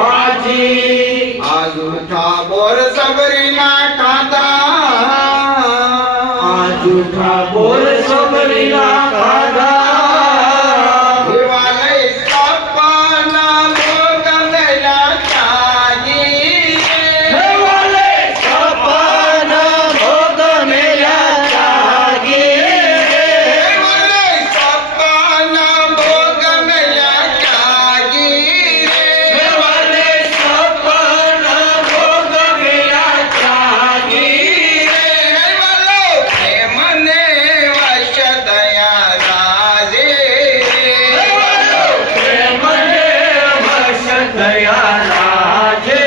હાજી આ જૂઠા બોર સબરીના ખાધા આ જૂઠા બોલ સબરીના ખાધા દિવાલે સપના ભોગ મેલા ચાજી દેવાલે સપના ભોગ મેલા જાગી દિવાલે સપના ભોગ મેલા ચાજી દેવાલે સપના ભોગ મેલા જાગી મને વશ દયા રાજે મને વશ થયા રાજે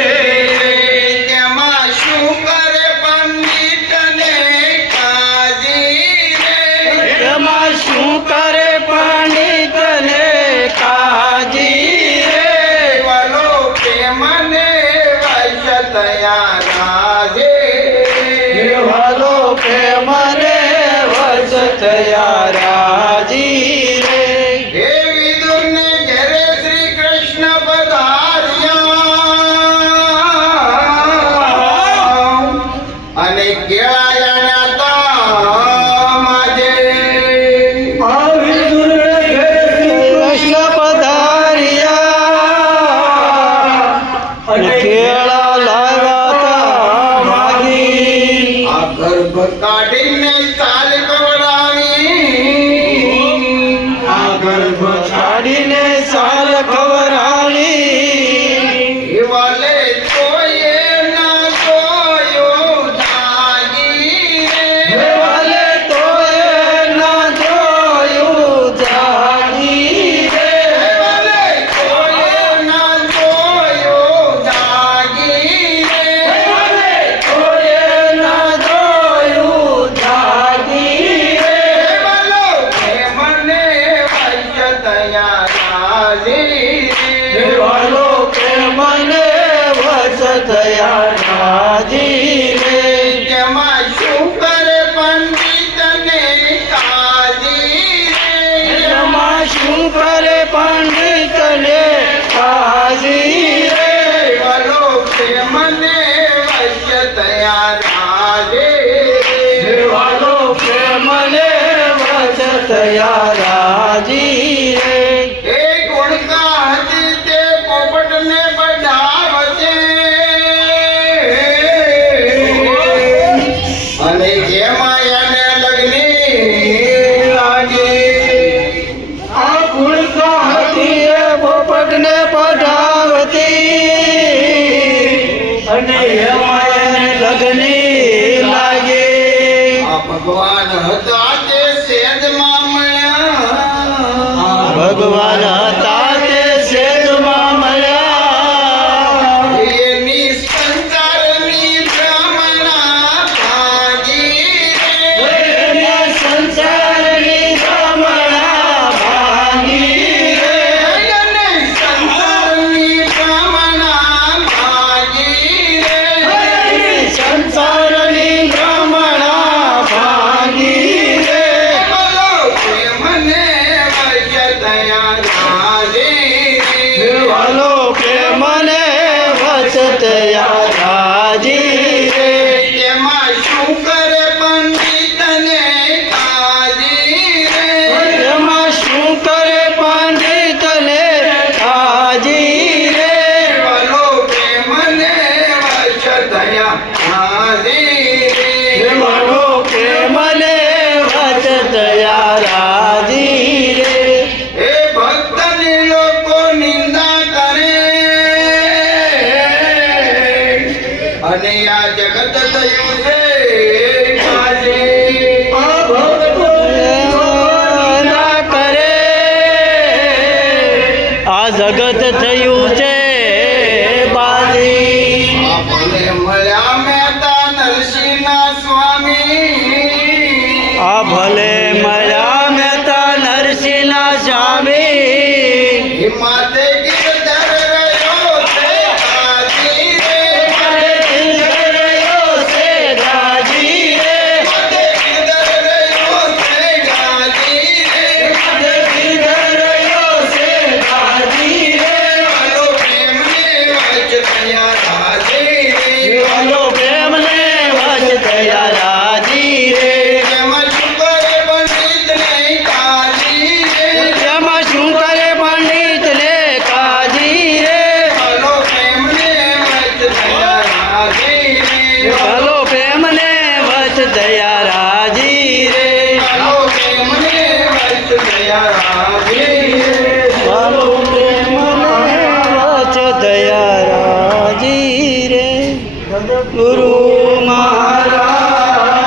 તેમાં શું કરે પંડિત ને કાજી એમાં શું કરે પંડિત ને કાજી રે વલો કે મને વશ દયા રાજે દેવાલો કે મને વશ થયા રાજી રે હે વિદુરને ઘેરે શ્રી કૃષ્ણ પધાર્યા અને કેળાયા માજે આવી દુર્ગે કૃષ્ણ પધાર્યા અને કેળા લાવ્યા તા માગી આ ગર્ભ કાઢીને ચાલ કવડાવી આ ગર્ભ છાડીને સાલ ખવરાણી વાલે જોઈએ ના જોયો જાગી દેવાલે તોય ના જોયું જાગી રે વાલે જોઈએ ના જોયો જાગી દેવાલે તોય ના જોયું જાગી રે વાલો કે મને વૈશ્ય દયા રાજી દેવાલો કે મને વશ થયા રાજી રે તેમાં શું કરે પંડિત ને કાજી એમાં શું કરે પંડિત ને કાજી રે વાલો કે મને વૈશ્ય દયા રાજી દેવાલો કે મને વશ થયા રાજી રે એ ગુણકા હતી તે પોપટને બધાવજે અને જેમાં એને લગ્ની લાગે આ ગુણકા હતી એ પોપટને પઢાવતી અને એમાં એને લગની લાગે આ ભગવાન હતા તે સેજમાં મળ્યા ભગવાન હતા તે સેજમાં મળ્યા એની સંસારની ભ્રમણા ભાગી એના સંસારની ભ્રમણા ભાગી રે અને સંસારની ભ્રમણા ભાગી સંસારની ભ્રમણા ભાગી રે બોલો કે મને વૈશ્ય દયા રાજી દેવાલો કે મને વશ થયા રાજી રે તેમાં શું કરે પંડિત ને કાજી એમાં શું કરે પંડિત ને કાજી રે બોલો કે મને વૈશ્ય દયા રાજી દેવાલો કે મને વશ થયા રાજી રે એ ભક્તની લોકો નિંદા કરે અને આ જગત થયું છે કાજી. ના કરે આ જગત થયું છે બાજી આ ભલે મળ્યા મહેતા નરસિંહના સ્વામી આ ભલે મળ્યા મહેતા નરસિંહના સ્વામી હિમાતે